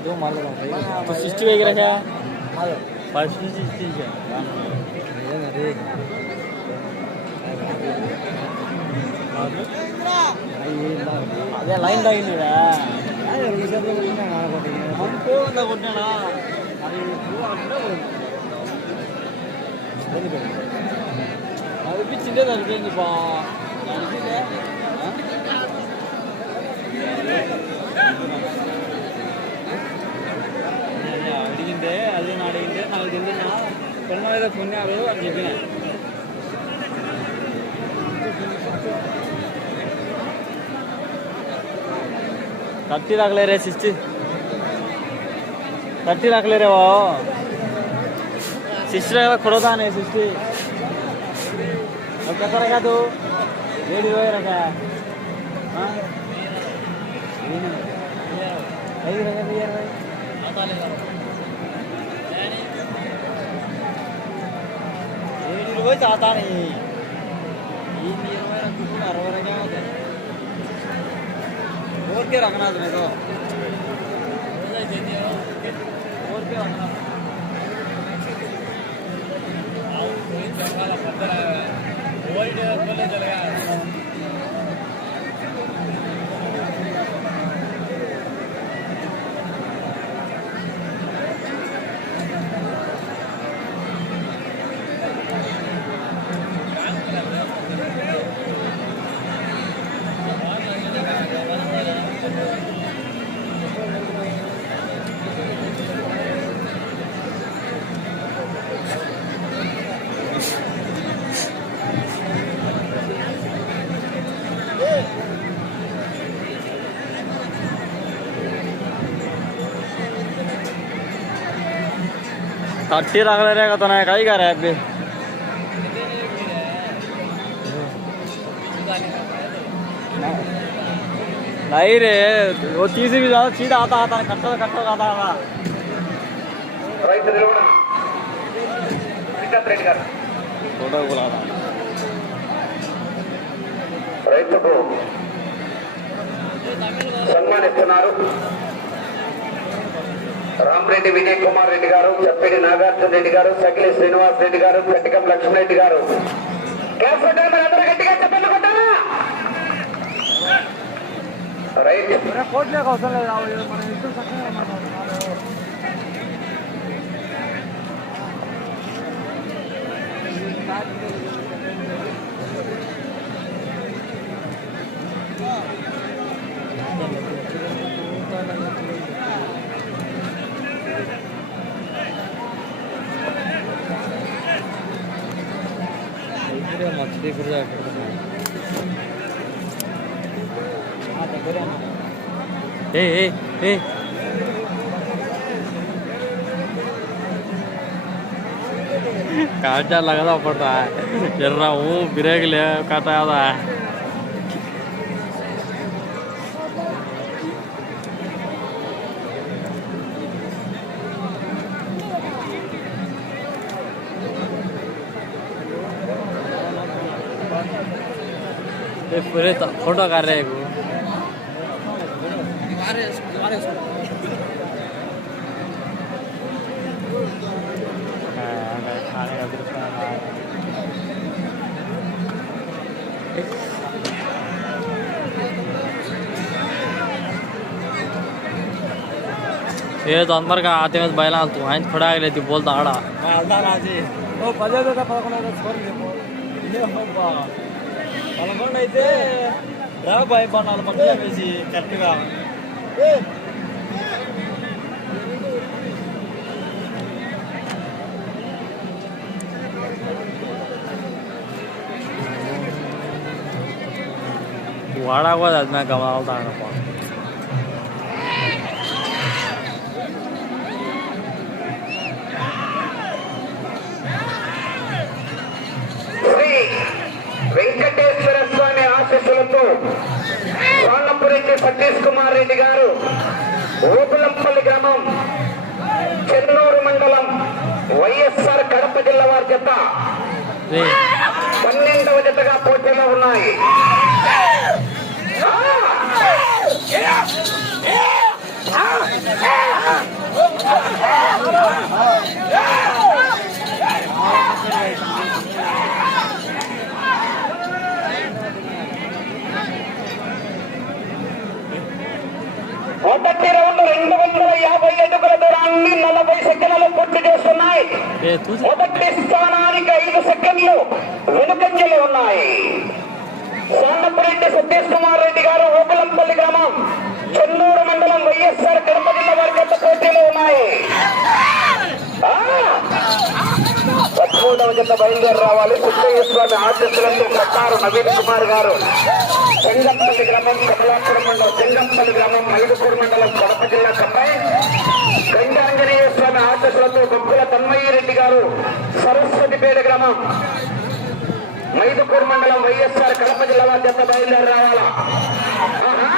दो मान लो भाई तो सिक्सटी वगैरह है फाइव सिक्सटी है अरे అదే లైన్ తగిలిరా మనం పోకుండా కొట్టానా అది అనిపించిందే సరిపోయింది బా పెళ్ళం ఏదో కొన్నారు అని చెప్పిన. థర్టీ రాకలేరే సిక్స్టీ. థర్టీ రాకలేరేవో సిక్స్టీ రాక కొడదానే సిక్స్టీ. ఒక్కసారి కాదు. ఏడు రక ఐదు రకాలు ఇరవై कोई चाहता नहीं और क्या रखना तुम्हें तो और क्या रखना वर्ल्ड बोले चलेगा थर्टी रख ले रहेगा तो ना का ही कर रहा है अभी नहीं रे वो चीज भी ज्यादा सीधा आता आता है कट्टा कट्टा आता आता రైతు నిలవడం శ్రీకాంత్ రెడ్డి గారు फोटो बोला था రైతుకు సన్మానిస్తున్నారు రామరెడ్డి విజయ్ కుమార్ రెడ్డి గారు చెప్పేడి నాగార్జున రెడ్డి గారు సకిలి శ్రీనివాస్ రెడ్డి గారు కట్టికం లక్ష్మణరెడ్డి గారు. క్లాస్ కొట్టాలి రైట్. ए ए ए. काटा लगता पड़ता है चल रहा हूँ ब्रेक ले काटा आता. है पूरे तो फ़ोटो कर रहे हैं ये तो अंदर का आते में बैला तो तू हाइन खड़ा गए तू बोलता आड़ा। ओ पजे तो का छोड़ दे పదకొండు అయితే రా బాయ్ నాలుగు పక్కన వేసి కరెక్ట్గా వాడా కూడా అది నాకు గమనాలు తాగడం రెడ్డి గారు ఓపులంపల్లి గ్రామం చెన్నూరు మండలం వైఎస్ఆర్ కడప జిల్లా వారి జత పన్నెండవ జతగా పోటీలో ఉన్నాయి ఆ! మొదటి రౌండ్ రెండు వందల యాభై దూరాన్ని నలభై సెకండ్లు పూర్తి చేస్తున్నాయి. మొదటి స్థానానికి ఐదు సెకండ్లు వెనుకంజలు ఉన్నాయి. సోన్నపురెడ్డి సతీష్ కుమార్ రెడ్డి గారు ఓపులంపల్లి గ్రామం చెన్నూరు మండలం వైఎస్ఆర్ కడప జిల్లా వారి గత పోటీలు ఉన్నాయి! పదమూడవ జత బయలుదేరి రావాలి. సుబ్బయ్య స్వామి ఆశీస్సులతో కట్టారు నవీన్ కుమార్ గారు. చెంగంపల్లి గ్రామం కమలాపురం మండలం చెంగంపల్లి గ్రామం మైదుకూరు మండలం కడప జిల్లా కమ్మాయి గంగాంజనేయ స్వామి ఆశీస్సులతో బొగ్గుల తన్మయ్య రెడ్డి గారు సరస్వతిపేట గ్రామం. మైదుపూర్ మండలం వైఎస్ఆర్ కడప జిల్లా జత బయలుదేరి రావాలా? ఆహా!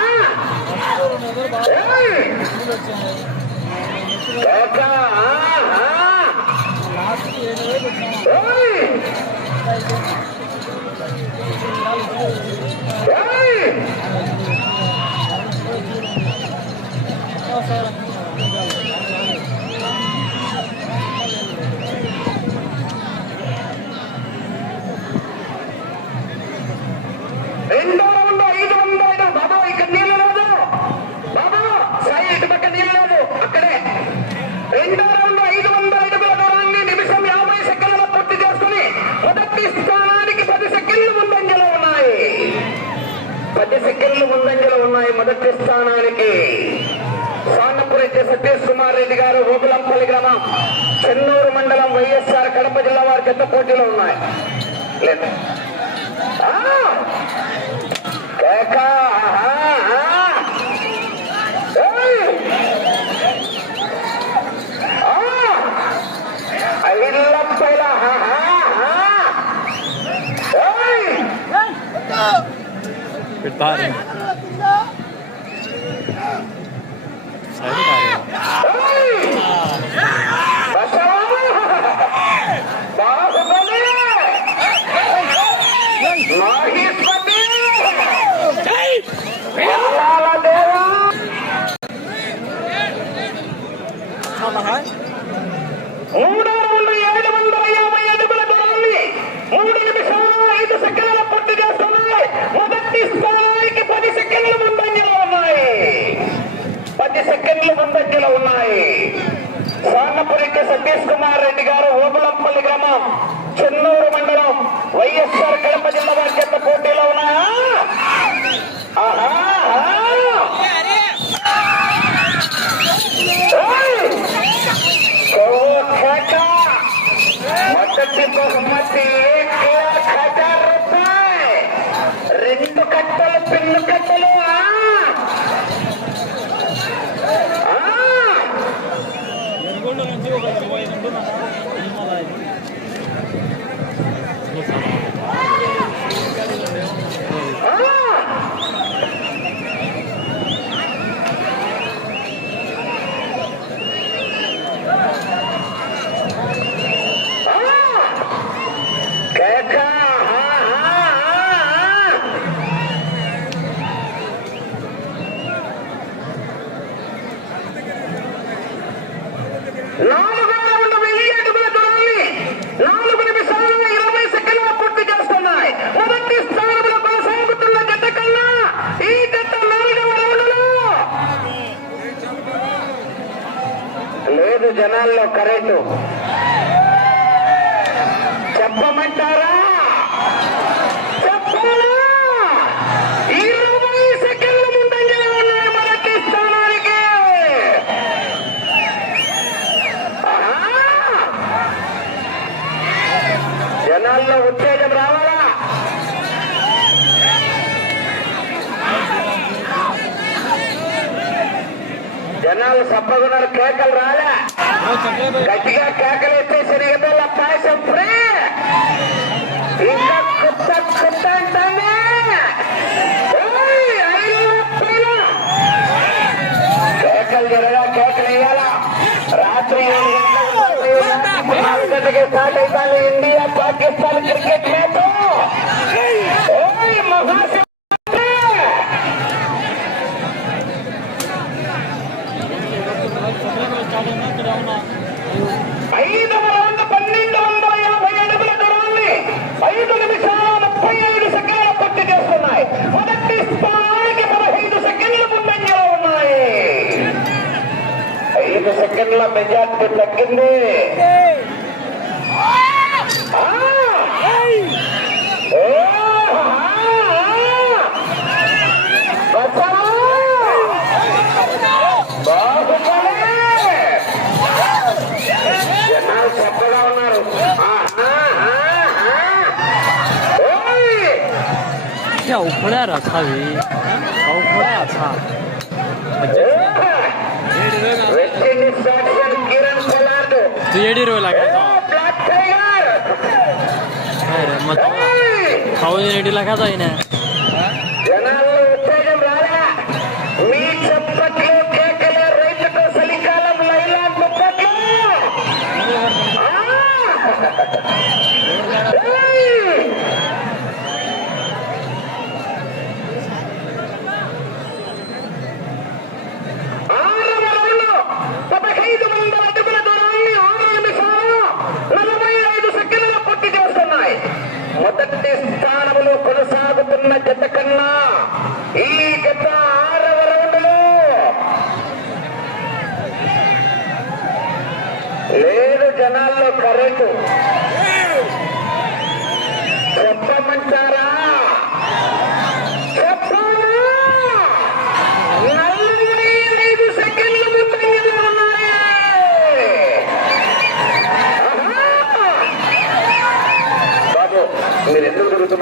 Hey! பாருங்கள் జగదీష్ కుమార్ రెడ్డి గారు ఓబులంపల్లి గ్రామం. కేకలు రాలే గట్టిగా కేకలు ఎత్తేసి ఎదల పాయసం ఫ్రీ ఇంకా కుత్త కుత్త అంటానే ఏయ్, ఐదు రూపాయలు. కేకలు జరగా కేకలు వేయాలా రాత్రి ఏడు గంటలకు నాలుగు గంటలకి స్టార్ట్ అయిపోయి ఇండియా పాకిస్తాన్ క్రికెట్ మ్యాచ్ సీట్ల మెజార్టీ తగ్గింది జనాలు చక్కగా ఉన్నారు ఉపడారా చవి ఉపడా చా तू येडी रोला काय काय रे मग खाऊन येडीला का जाईना?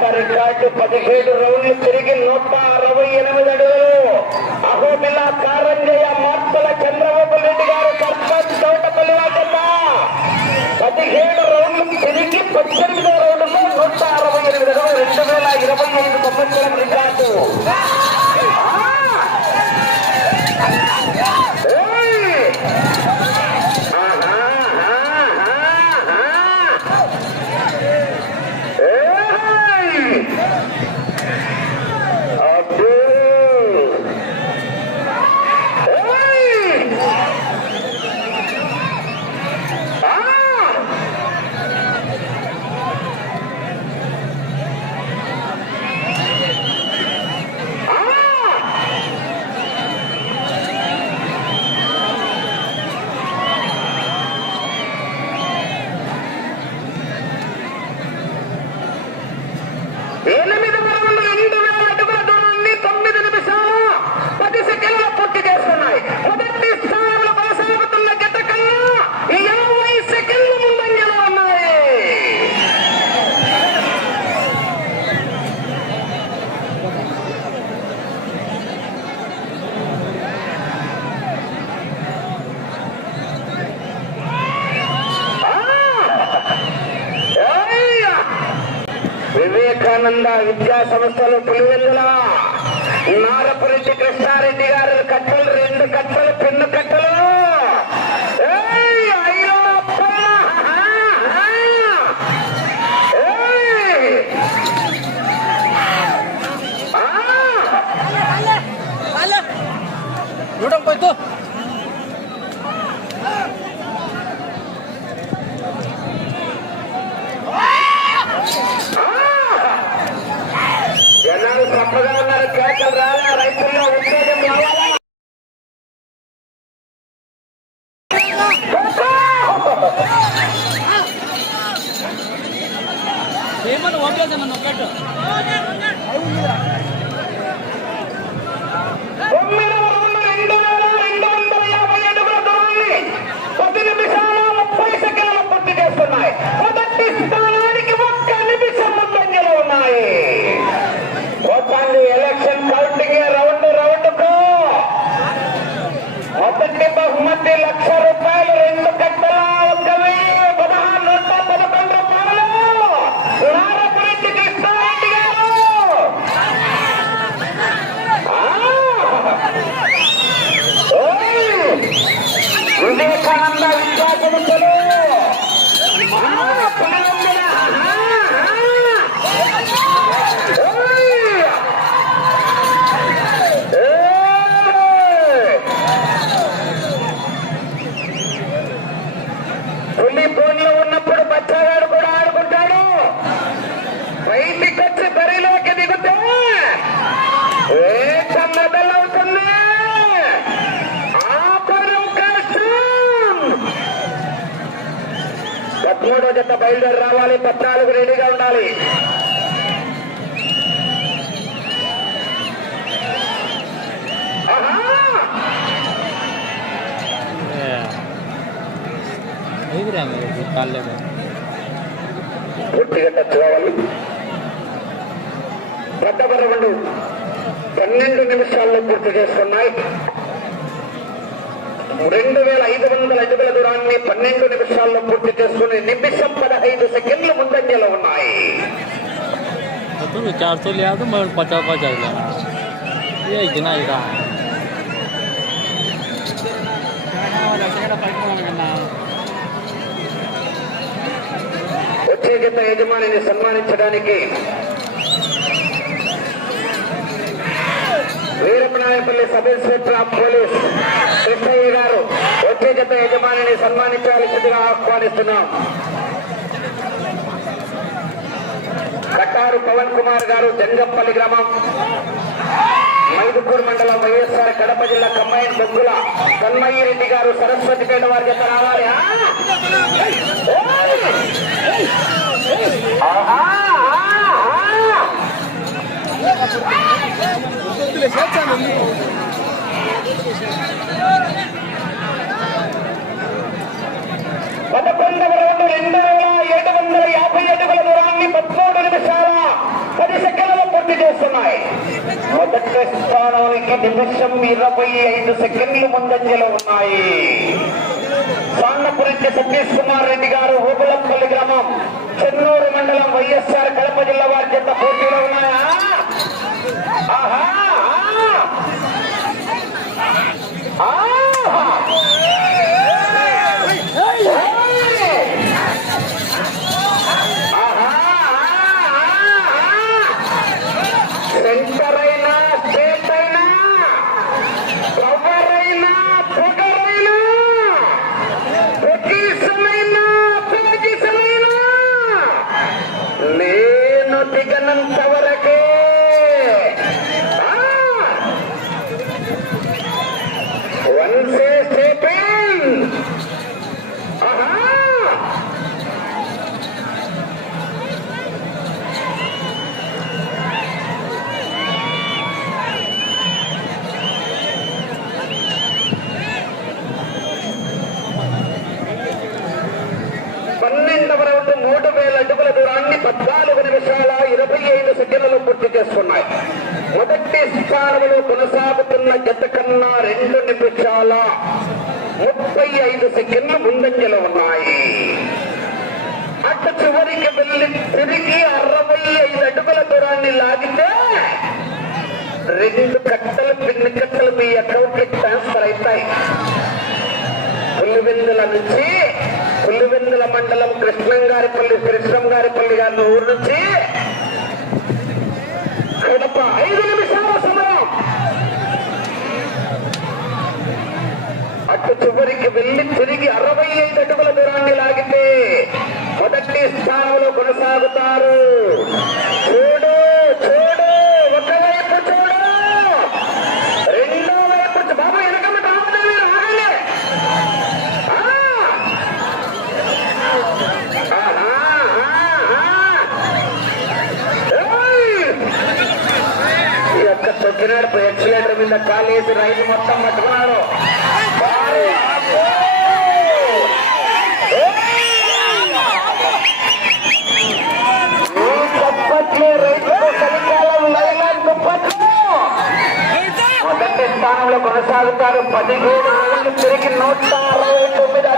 పాత రికార్డు పదిహేడు రౌండ్లు తిరిగి నూట అరవై ఎనిమిది అడుగులు. అహోబిలా కారంజయ్య మార్పుల చంద్రబాబు రెడ్డి గారు సర్పంచ్ తోటపల్లి వాటమ్మ పదిహేడు రౌండ్లు తిరిగి పద్దెనిమిదో రౌండ్లో నూట అరవై ఎనిమిది రెండు వేల ఇరవై ఐదు సంవత్సరం రికార్డు. రైతుల్లో పూర్తిగా టచ్ కావాలి పెద్దబరవడు పన్నెండు నిమిషాల్లో పూర్తి చేస్తున్నాయి రెండు వేల ఐదు వందల అడుగుల దూరాన్ని పన్నెండు నిమిషాల్లో పూర్తి చేసుకుని నిమిషం పదహైదు సెకండ్లు ముందంజలో ఉన్నాయి तो चार सौ लिया तो मैं पचास पचास लेना ये इतना ही रहा జత యజమానిని సన్మానించడానికి Veerapanayapalli sub inspector of police Krishnaiah garu వచ్చే జత యజమానిని సన్మానించాల్సిందిగా ఆహ్వానిస్తున్నాం. కట్టారు పవన్ కుమార్ గారు జంగంపల్లి గ్రామం. మైదుకూరు మండలం వైఎస్ఆర్ కడప జిల్లా కంబైన్ బొగ్గుల కన్మయ్య రెడ్డి గారు సరస్వతిపేట వారి జత రావాలి. పదకొండవ రౌండ్ రెండు వేల ఏడు వందల యాభై అడుగుల దూరాన్ని పదమూడు నిమిషాల పది సెకండ్లలో పూర్తి చేస్తున్నాయి మొదటి స్థానానికి నిమిషం ఇరవై ఐదు సెకండ్లు ముందంజలో ఉన్నాయి. సాన్నపురించి సతీష్ కుమార్ రెడ్డి గారు ఓబులంపల్లి చెన్నూరు మండలం వైఎస్ఆర్ కడప జిల్లా వారి చెత్త పోటీలో ఉన్నాయా ఆహా ఆహా. ఆహా. సెంటర్ అయినా స్టేట్ అయినా పవర్ అయినా పొగరైనా పొజిషన్ అయినా పొజిషన్ అయినా నేను దిగనంత వరకే వన్సే స్టేపింగ్ ఆహా పన్నెండవ రౌండ్ మూడు వేల అడుగుల దూరాన్ని పద్నాలుగు నిమిషాల ఇరవై ఐదు సెకండ్లు పూర్తి చేస్తున్నాయి మొదటి స్థానంలో కొనసాగుతున్న జత కన్నా రెండు నిమిషాల ఇరవై ఐదు సెకండ్లు ముందంజలో ఉన్నాయి. అటు చివరికి వెళ్ళి తిరిగి అరవై ఐదు అడుగుల దూరాన్ని లాగితే రెండు కట్టలు పిన్ని కట్టలు మీ అకౌంట్కి ట్రాన్స్ఫర్ అవుతాయి. పులివెందుల నుంచి పులివెందుల మండలం కృష్ణంగారిపల్లి కృష్ణంగారిపల్లి గారి ఊరు నుంచి అటు చివరికి వెళ్ళి తిరిగి అరవై ఐదు అడుగుల దూరాన్ని లాగితే మొదటి స్థానంలో కొనసాగుతారు. చూడు చూడు ఒకవైపు చూడు. రెండో వైపు చూ- బాబు వెనకమ్మ రావద్దండి రాగండి ఈ యొక్క తొక్కినాడు ఎక్సిలేటర్ మీద కాలేసి రైలు మొత్తం పట్టుకున్నాడు ఈ దుప్పట్లు రైతుకు చలికాలం లైలాన్ దుప్పట్లు మొదటి స్థానంలో కొనసాగుతారు. పదిహేడు వేలు తిరిగి నూట అరవై తొమ్మిది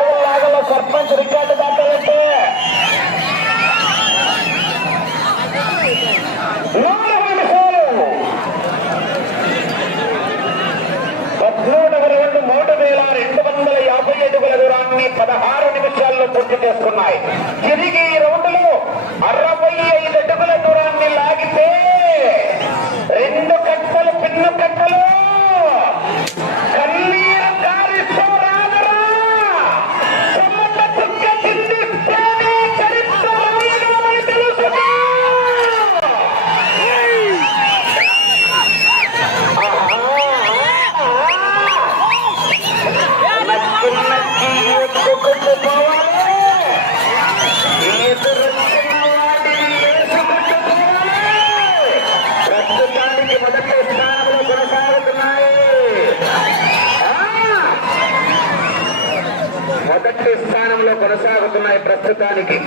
భారతానికి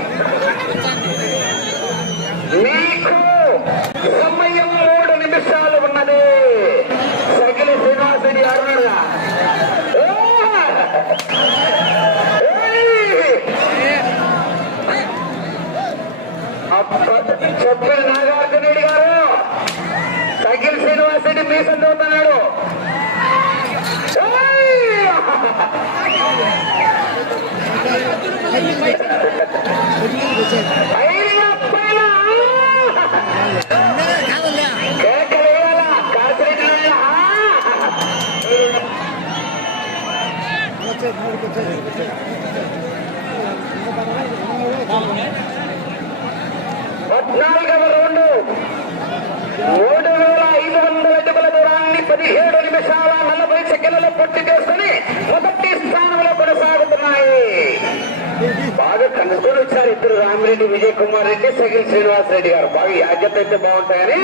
పద్నాలుగవ రౌండ్. మూడు వేల ఐదు వందల అడుగుల దూరాన్ని పదిహేడు నిమిషాల నలభై సెకండ్లు పొట్టి చేసుకుని మొదటి స్థానంలో కొనసాగుతున్నాయి. బాగా కనుక్కొని వచ్చారు ఇద్దరు రామిరెడ్డి విజయ్ కుమార్ రెడ్డి సగిల్ శ్రీనివాస్ రెడ్డి గారు. బాగా యాజత అయితే బాగుంటాయని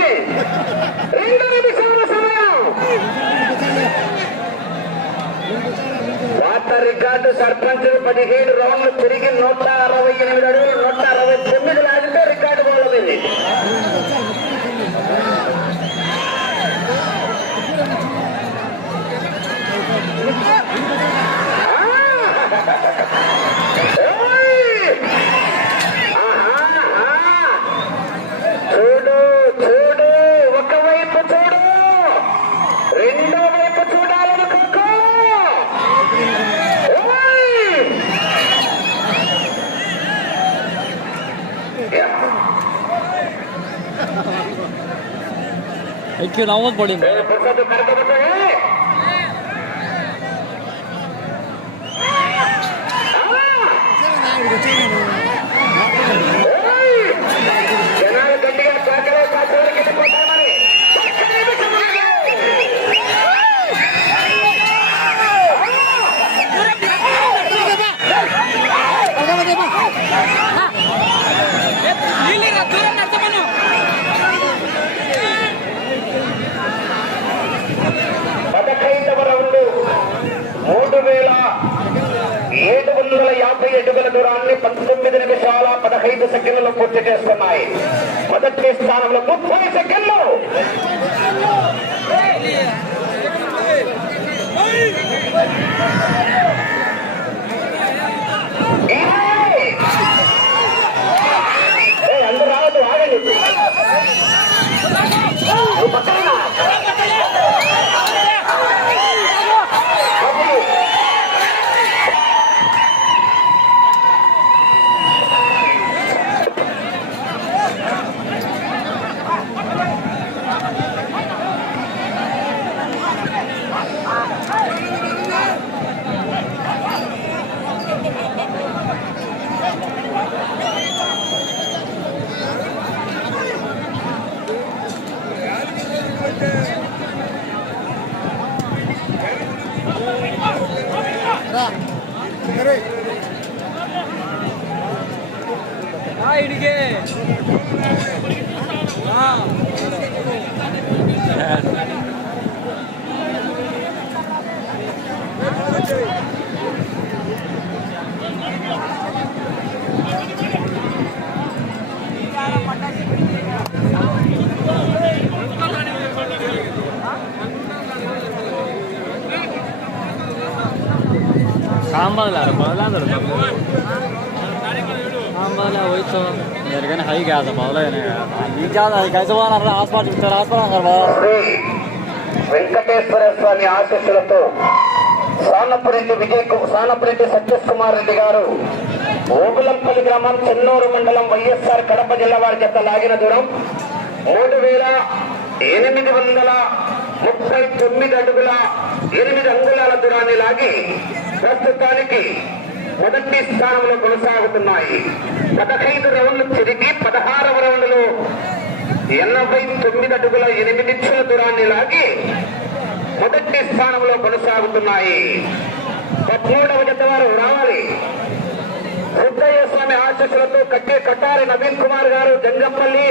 రికార్డు సర్పంచ్ పదిహేడు రౌండ్లు తిరిగి నూట అరవై ఎనిమిది అడుగులు నూట అరవై తొమ్మిది లాగితే రికార్డు పోలవింది ಕ್ಯೂ ನಾವು ಹೋಗಿ పంతొమ్మిది నిమిషాల పదహైదు సెకండ్లు పూర్తి చేస్తున్నాయి మొదటి స్థానంలో ముప్పై సెకండ్లు Hey! ಮೊದಲಾರ ఆశీస్సులతో సానపురెడ్డి విజయ్ కుమార్ రెడ్డి గారు ఓగులంపల్లి గ్రామం చెన్నూరు మండలం వైఎస్ఆర్ కడప జిల్లా వారి చేత లాగిన దూరం మూడు వేల ఎనిమిది వందల ముప్పై తొమ్మిది అడుగుల ఎనిమిది అంగుళాల దూరాన్ని లాగి ప్రస్తుతానికి మొదటి స్థానంలో కొనసాగుతున్నాయి. పదహైదు రౌండ్లు తిరిగి పదహారవ రౌండ్లో ఎనభై తొమ్మిది అడుగుల ఎనిమిది నిమిషాల దూరాన్ని లాగి మొదటి స్థానంలో కొనసాగుతున్నాయి. పదమూడవ జత వారు రావాలి. సిద్ధయ్య స్వామి ఆశీస్సులతో కట్టే కట్టారి నవీన్ కుమార్ గారు జంగంపల్లి